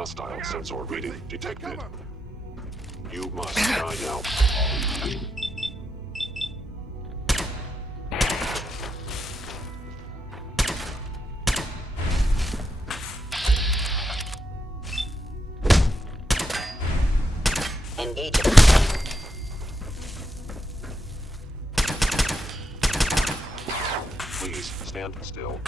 Hostile sensor reading detected. You must die now. Engaging. Please stand still.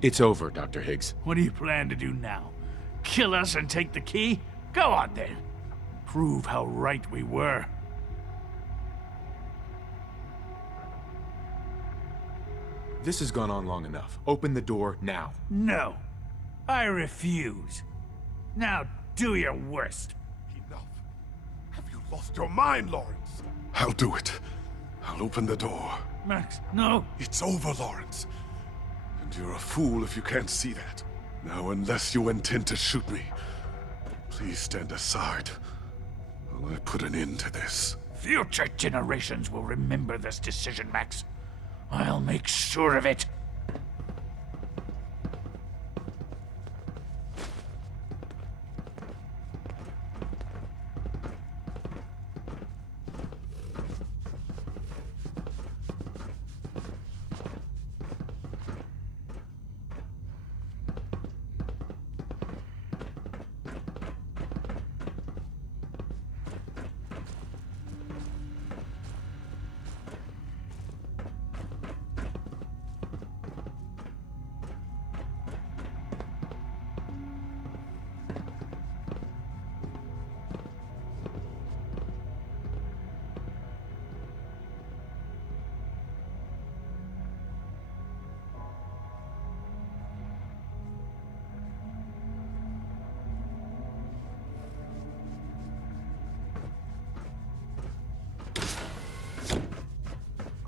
It's over, Dr. Higgs. What do you plan to do now? Kill us and take the key? Go on then. Prove how right we were. This has gone on long enough. Open the door now. No. I refuse. Now do your worst. Enough. Have you lost your mind, Lawrence? I'll do it. I'll open the door. Max, no. It's over, Lawrence. And you're a fool if you can't see that. Now, unless you intend to shoot me, please stand aside while I put an end to this. Future generations will remember this decision, Max. I'll make sure of it.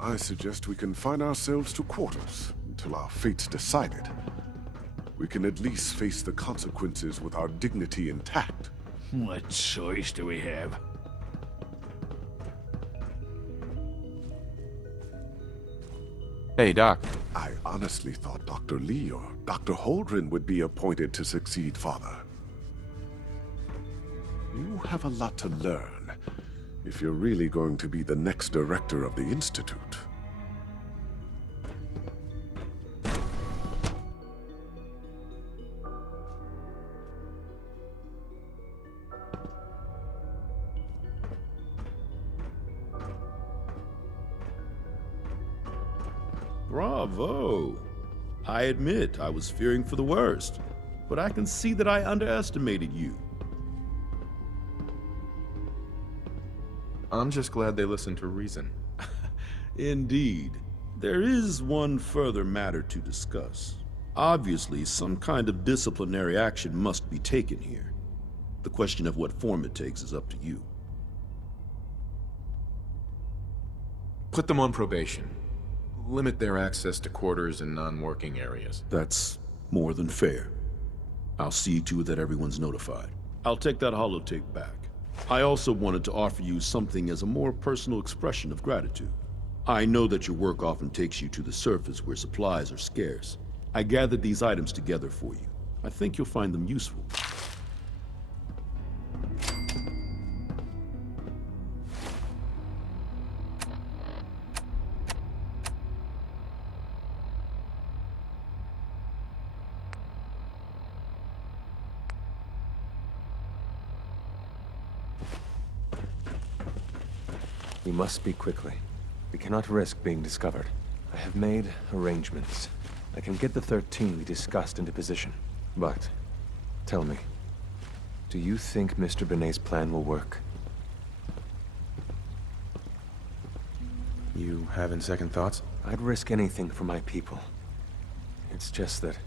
I suggest we confine ourselves to quarters until our fate's decided. We can at least face the consequences with our dignity intact. What choice do we have? Hey, Doc. I honestly thought Dr. Lee or Dr. Holdren would be appointed to succeed Father. You have a lot to learn if you're really going to be the next director of the Institute. Bravo! I admit I was fearing for the worst, but I can see that I underestimated you. I'm just glad they listened to reason. Indeed. There is one further matter to discuss. Obviously, some kind of disciplinary action must be taken here. The question of what form it takes is up to you. Put them on probation. Limit their access to quarters and non-working areas. That's more than fair. I'll see to it that everyone's notified. I'll take that holotape back. I also wanted to offer you something as a more personal expression of gratitude. I know that your work often takes you to the surface where supplies are scarce. I gathered these items together for you. I think you'll find them useful. We must speak quickly. We cannot risk being discovered. I have made arrangements. I can get the 13 we discussed into position. But, tell me, do you think Mr. Benet's plan will work? You having second thoughts? I'd risk anything for my people. It's just that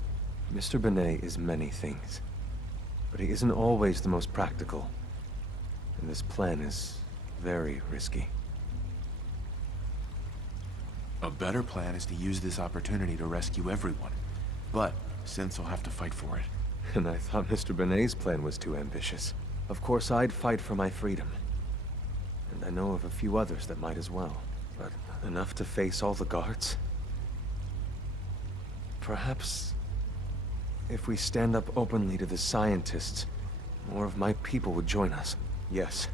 Mr. Benet is many things. But he isn't always the most practical. And this plan is very risky. A better plan is to use this opportunity to rescue everyone. But Synths will have to fight for it. And I thought Mr. Benet's plan was too ambitious. Of course, I'd fight for my freedom. And I know of a few others that might as well. But enough to face all the guards? Perhaps if we stand up openly to the scientists, more of my people would join us. Yes.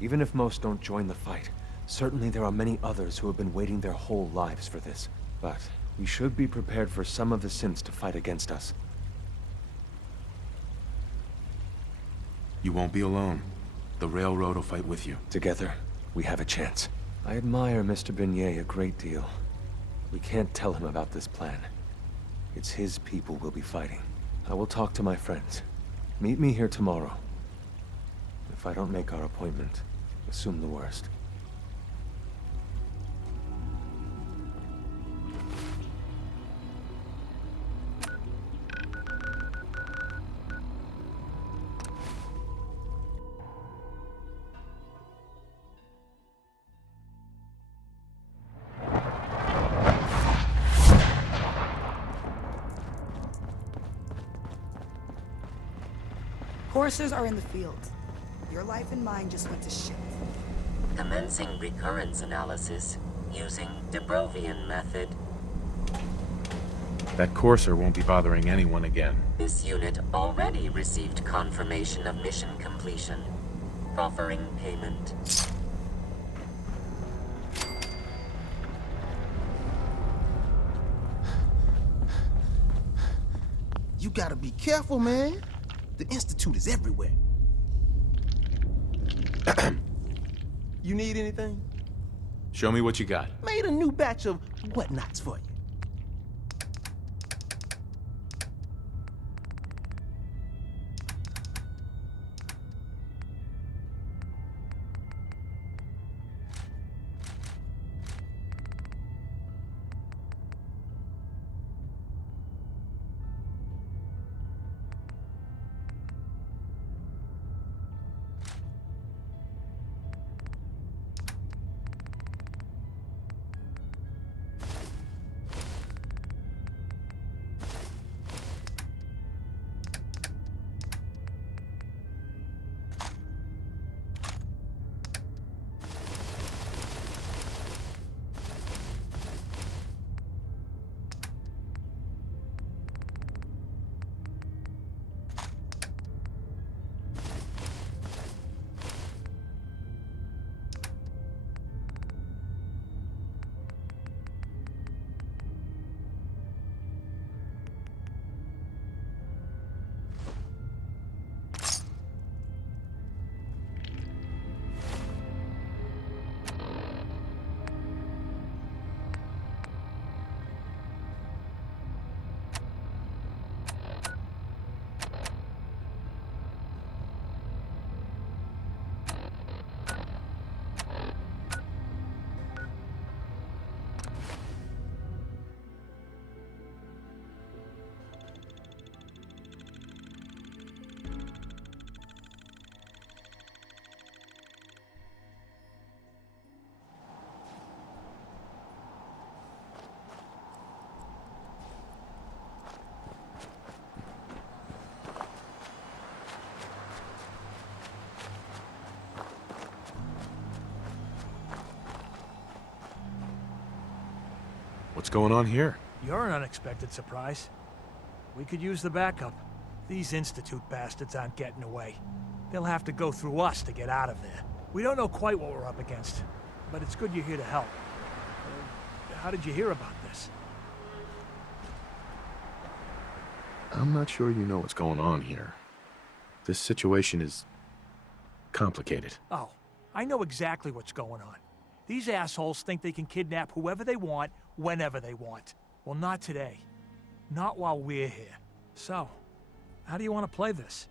Even if most don't join the fight, certainly there are many others who have been waiting their whole lives for this. But we should be prepared for some of the synths to fight against us. You won't be alone. The Railroad will fight with you. Together, we have a chance. I admire Mr. Benet a great deal. We can't tell him about this plan. It's his people we'll be fighting. I will talk to my friends. Meet me here tomorrow. If I don't make our appointment, assume the worst. Horses are in the field. Your life and mine just went to shit. Commencing recurrence analysis using Dubrovian method. That courser won't be bothering anyone again. This unit already received confirmation of mission completion. Proffering payment. You gotta be careful, man. The Institute is everywhere. You need anything? Show me what you got. Made a new batch of whatnots for you. What's going on here? You're an unexpected surprise. We could use the backup. These Institute bastards aren't getting away. They'll have to go through us to get out of there. We don't know quite what we're up against, but it's good you're here to help. How did you hear about this? I'm not sure you know what's going on here. This situation is complicated. Oh, I know exactly what's going on. These assholes think they can kidnap whoever they want, whenever they want. Well, not today. Not while we're here. So, how do you want to play this?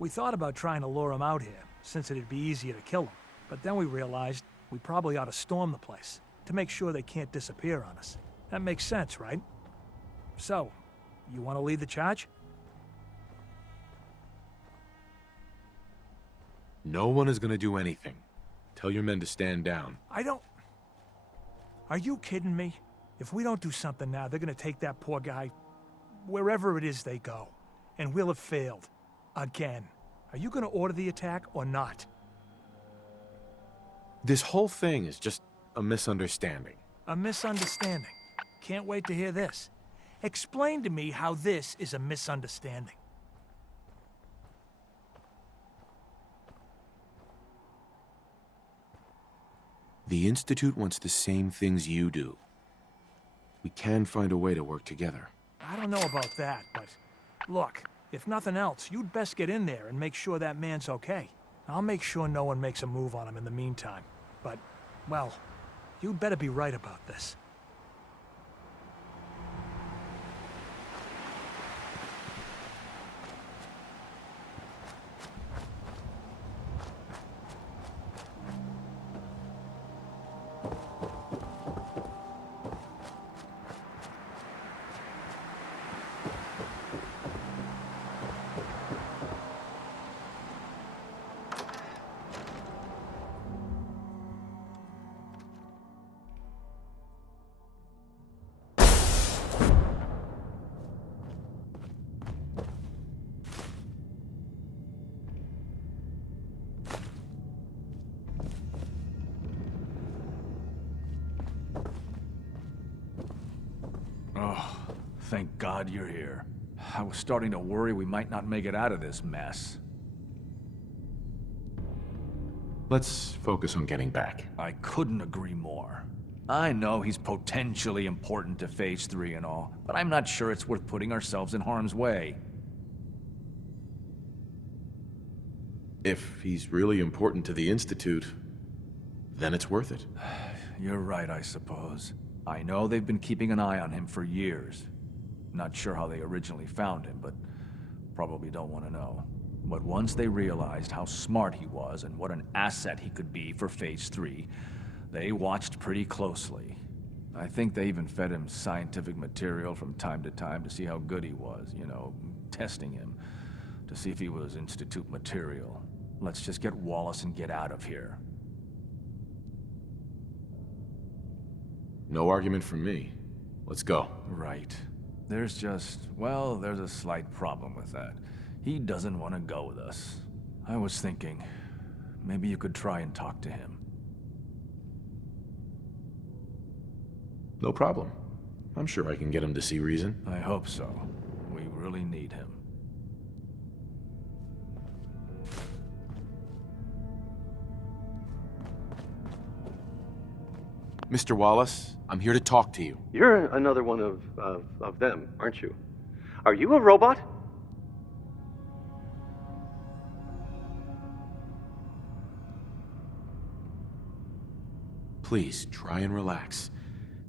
We thought about trying to lure them out here, since it'd be easier to kill them. But then we realized we probably ought to storm the place, to make sure they can't disappear on us. That makes sense, right? So, you want to lead the charge? No one is gonna do anything. Tell your men to stand down. I don't... Are you kidding me? If we don't do something now, they're gonna take that poor guy wherever it is they go. And we'll have failed. Again. Are you gonna order the attack or not? This whole thing is just a misunderstanding. A misunderstanding. Can't wait to hear this. Explain to me how this is a misunderstanding. The Institute wants the same things you do. We can find a way to work together. I don't know about that, but... Look, if nothing else, you'd best get in there and make sure that man's okay. I'll make sure no one makes a move on him in the meantime. But, well, you'd better be right about this. Oh, thank God you're here. I was starting to worry we might not make it out of this mess. Let's focus on getting back. I couldn't agree more. I know he's potentially important to Phase 3 and all, but I'm not sure it's worth putting ourselves in harm's way. If he's really important to the Institute, then it's worth it. You're right, I suppose. I know they've been keeping an eye on him for years. Not sure how they originally found him, but probably don't want to know. But once they realized how smart he was and what an asset he could be for Phase 3, they watched pretty closely. I think they even fed him scientific material from time to time to see how good he was, you know, testing him, to see if he was Institute material. Let's just get Wallace and get out of here. No argument from me. Let's go. Right. There's just, well, there's a slight problem with that. He doesn't want to go with us. I was thinking, maybe you could try and talk to him. No problem. I'm sure I can get him to see reason. I hope so. We really need him. Mr. Wallace, I'm here to talk to you. You're another one of them, aren't you? Are you a robot? Please, try and relax.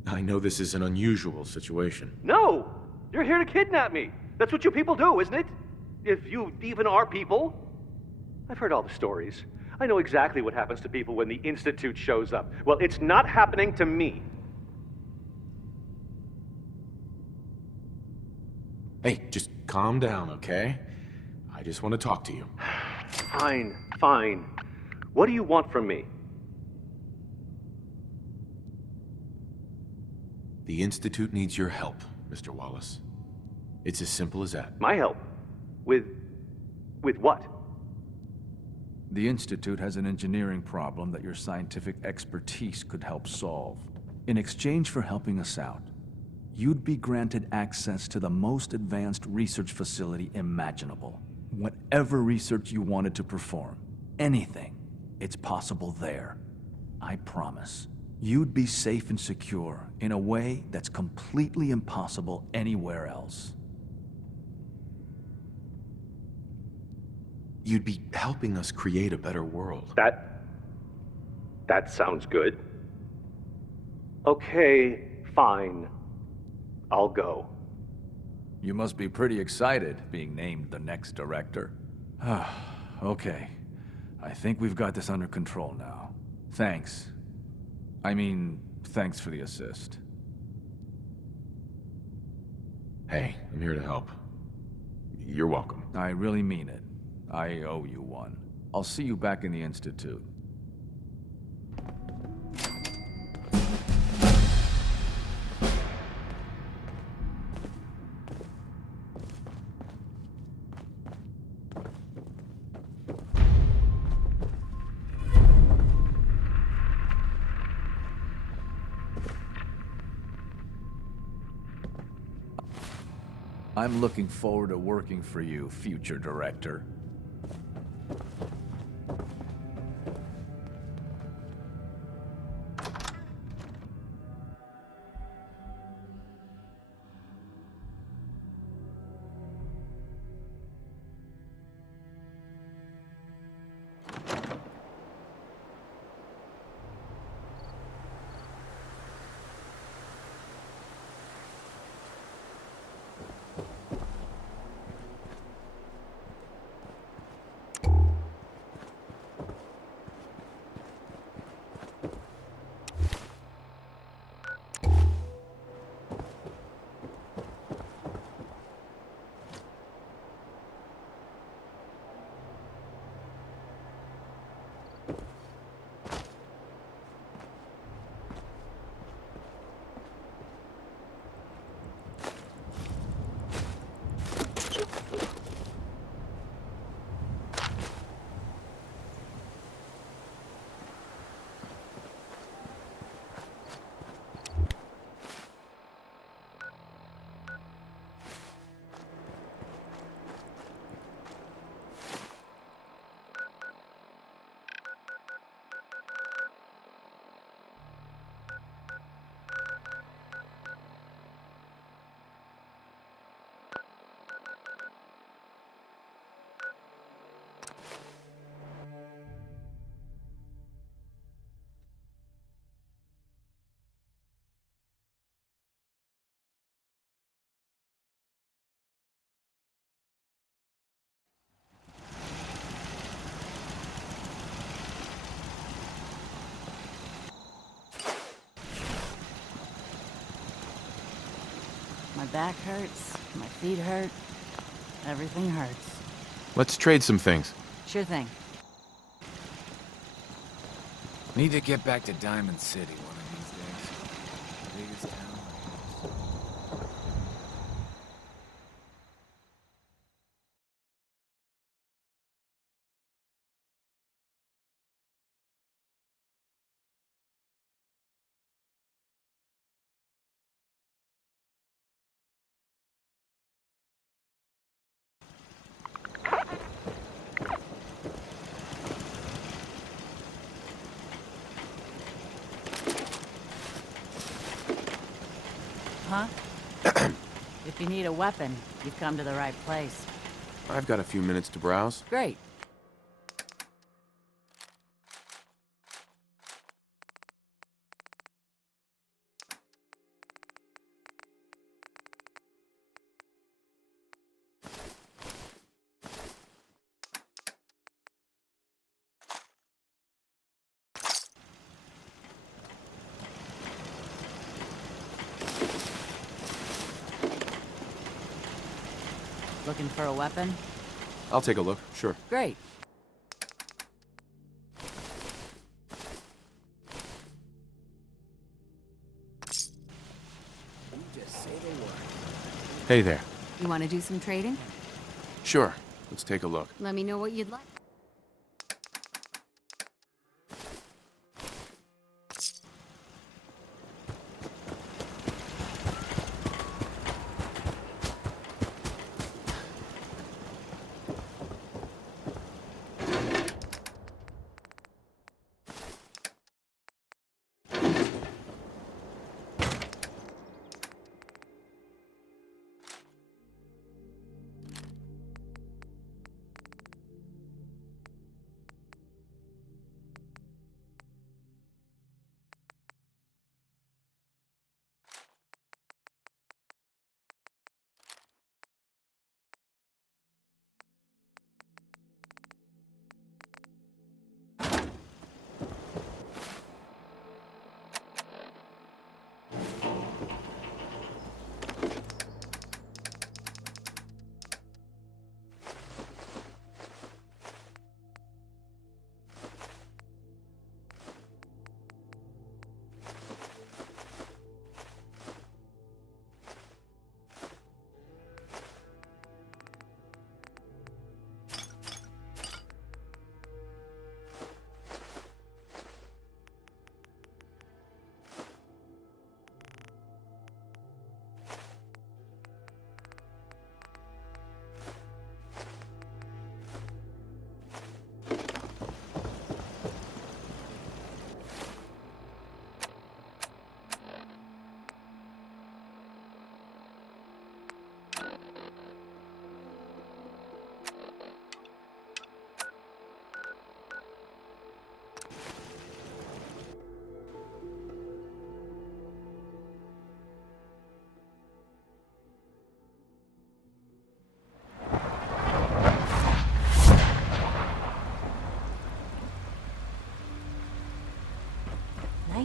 I know this is an unusual situation. No! You're here to kidnap me! That's what you people do, isn't it? If you even are people. I've heard all the stories. I know exactly what happens to people when the Institute shows up. Well, it's not happening to me. Hey, just calm down, okay? I just want to talk to you. Fine, fine. What do you want from me? The Institute needs your help, Mr. Wallace. It's as simple as that. My help? With what? The Institute has an engineering problem that your scientific expertise could help solve. In exchange for helping us out, you'd be granted access to the most advanced research facility imaginable. Whatever research you wanted to perform, anything, it's possible there. I promise. You'd be safe and secure in a way that's completely impossible anywhere else. You'd be helping us create a better world. That sounds good. Okay, fine. I'll go. You must be pretty excited being named the next director. Okay. I think we've got this under control now. Thanks. I mean, thanks for the assist. Hey, I'm here to help. You're welcome. I really mean it. I owe you one. I'll see you back in the Institute. I'm looking forward to working for you, future director. My back hurts, my feet hurt, everything hurts. Let's trade some things. Sure thing. Need to get back to Diamond City one of these days. Biggest town. Huh? If you need a weapon, you've come to the right place. I've got a few minutes to browse. Great. Looking for a weapon? I'll take a look, sure. Great. You just say they were. Hey there. You want to do some trading? Sure. Let's take a look. Let me know what you'd like.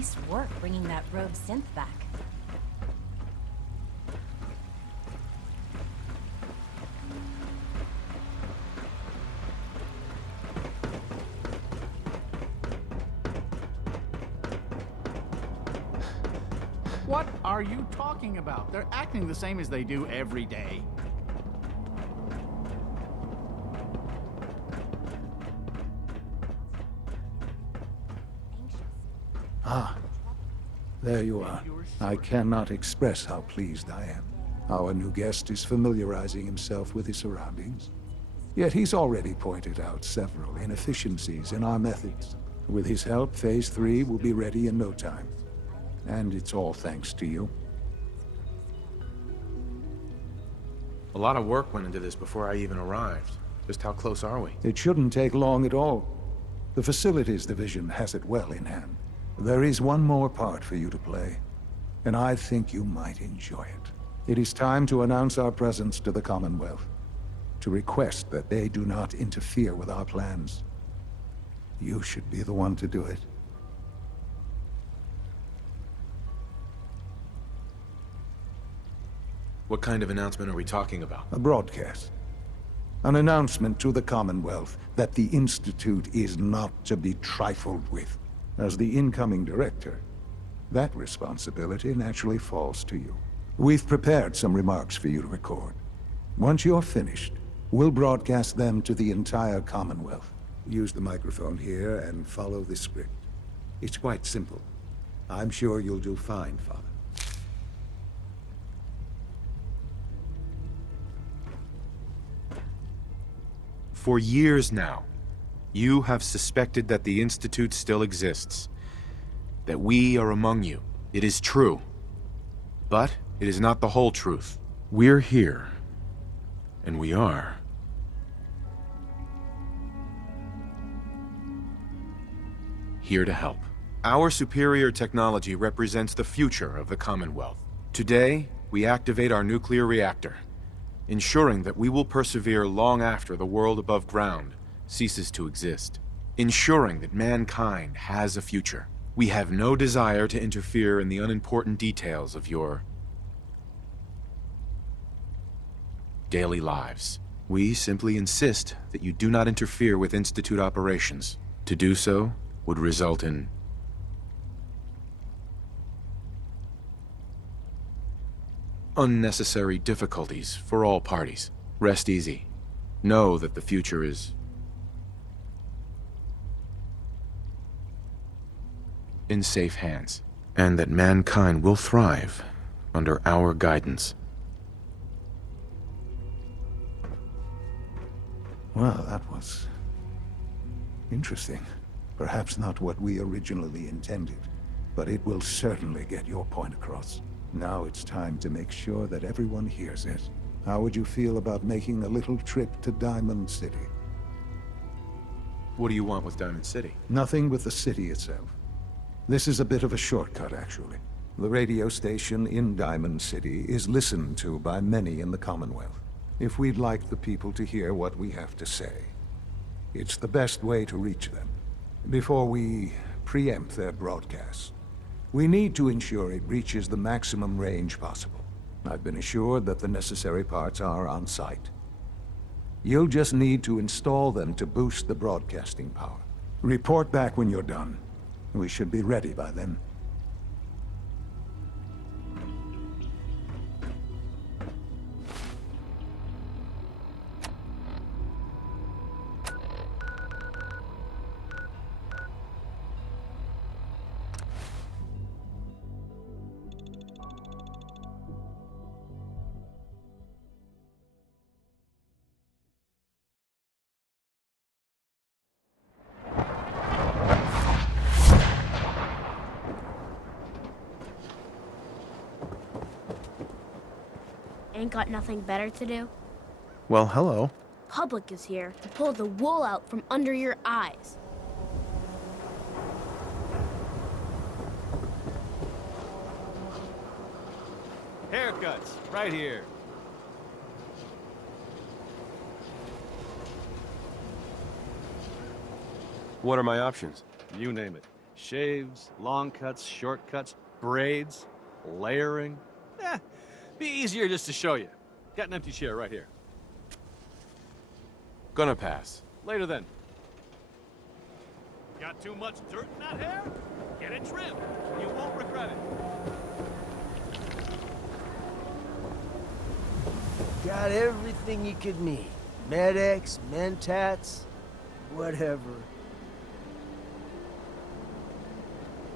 Nice work bringing that rogue synth back. What are you talking about? They're acting the same as they do every day. Ah, there you are. I cannot express how pleased I am. Our new guest is familiarizing himself with his surroundings. Yet he's already pointed out several inefficiencies in our methods. With his help, Phase 3 will be ready in no time. And it's all thanks to you. A lot of work went into this before I even arrived. Just how close are we? It shouldn't take long at all. The Facilities Division has it well in hand. There is one more part for you to play, and I think you might enjoy it. It is time to announce our presence to the Commonwealth, to request that they do not interfere with our plans. You should be the one to do it. What kind of announcement are we talking about? A broadcast. An announcement to the Commonwealth that the Institute is not to be trifled with. As the incoming director, that responsibility naturally falls to you. We've prepared some remarks for you to record. Once you're finished, we'll broadcast them to the entire Commonwealth. Use the microphone here and follow the script. It's quite simple. I'm sure you'll do fine, Father. For years now, you have suspected that the Institute still exists. That we are among you. It is true. But it is not the whole truth. We're here. And we are. Here to help. Our superior technology represents the future of the Commonwealth. Today, we activate our nuclear reactor, ensuring that we will persevere long after the world above ground ceases to exist, ensuring that mankind has a future. We have no desire to interfere in the unimportant details of your daily lives. We simply insist that you do not interfere with Institute operations. To do so would result in unnecessary difficulties for all parties. Rest easy. Know that the future is in safe hands, and that mankind will thrive under our guidance. Well, that was interesting. Perhaps not what we originally intended, but it will certainly get your point across. Now it's time to make sure that everyone hears it. How would you feel about making a little trip to Diamond City? What do you want with Diamond City? Nothing with the city itself. This is a bit of a shortcut, actually. The radio station in Diamond City is listened to by many in the Commonwealth. If we'd like the people to hear what we have to say, it's the best way to reach them. Before we preempt their broadcasts, we need to ensure it reaches the maximum range possible. I've been assured that the necessary parts are on site. You'll just need to install them to boost the broadcasting power. Report back when you're done. We should be ready by then. Ain't got nothing better to do? Well, hello. Public is here to pull the wool out from under your eyes. Haircuts, right here. What are my options? You name it. Shaves, long cuts, short cuts, braids, layering. Be easier just to show you. Got an empty chair right here. Gonna pass. Later then. Got too much dirt in that hair? Get it trimmed. You won't regret it. Got everything you could need. Med-X, Mentats, whatever.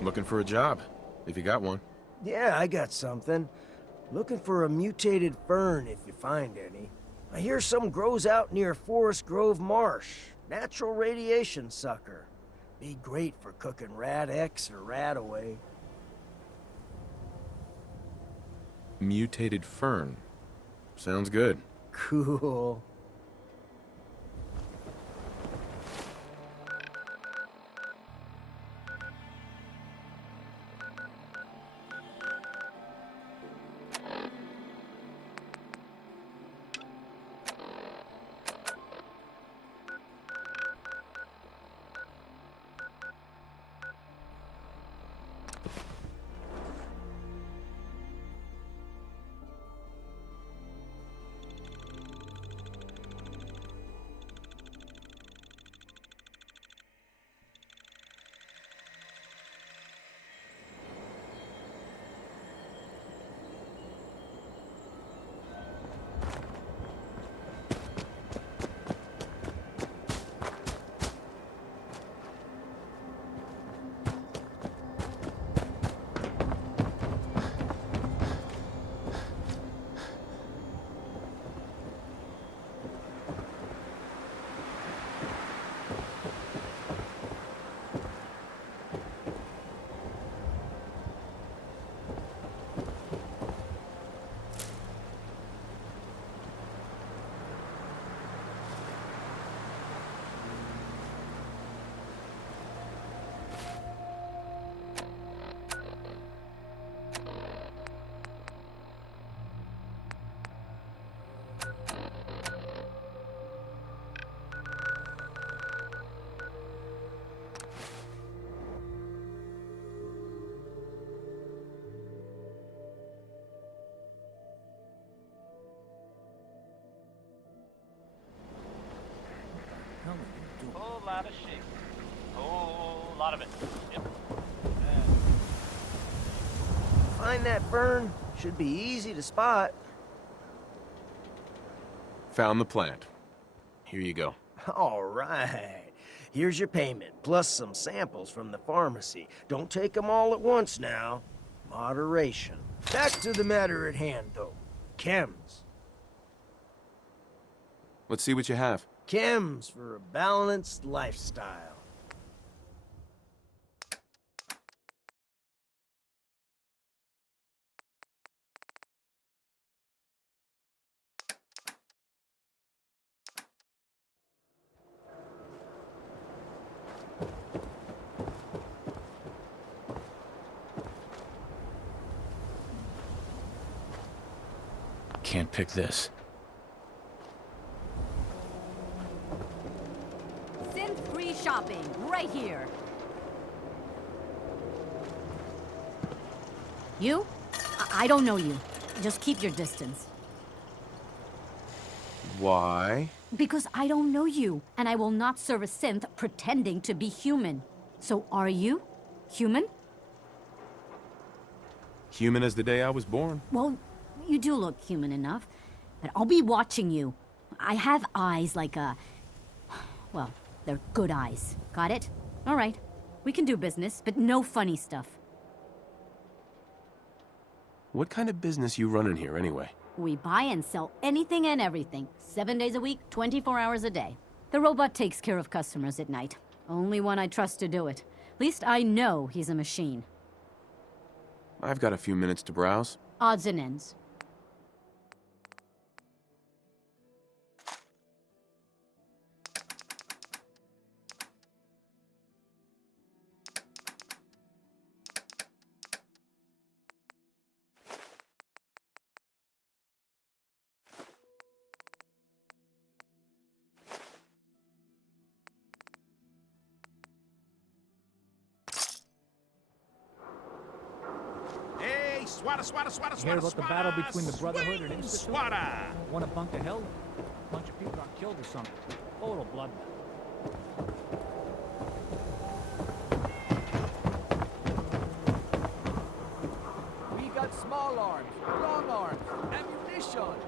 Looking for a job, if you got one. Yeah, I got something. Looking for a mutated fern if you find any. I hear some grows out near Forest Grove Marsh. Natural radiation sucker. Be great for cooking Rat X or Rat Away. Mutated fern. Sounds good. Cool. Whole lot of shit. Whole lot of it. Yep. Find that fern. Should be easy to spot. Found the plant. Here you go. All right. Here's your payment, plus some samples from the pharmacy. Don't take them all at once now. Moderation. Back to the matter at hand, though. Chems. Let's see what you have. Chems for a balanced lifestyle. Can't pick this. Synth-free shopping, right here. You? I don't know you. Just keep your distance. Why? Because I don't know you, and I will not serve a synth pretending to be human. So are you human? Human as the day I was born. Well, you do look human enough, but I'll be watching you. I have eyes like a... Well, they're good eyes. Got it? All right. We can do business, but no funny stuff. What kind of business you running here anyway? We buy and sell anything and everything. 7 days a week, 24 hours a day. The robot takes care of customers at night. Only one I trust to do it. At least I know he's a machine. I've got a few minutes to browse. Odds and ends. Swata, swata, swata, swata, You heard about the battle between the Brotherhood swing, and Institute? Swata! Want to bunk the hill? A bunch of people got killed or something. Total bloodbath. We got small arms, long arms, ammunition.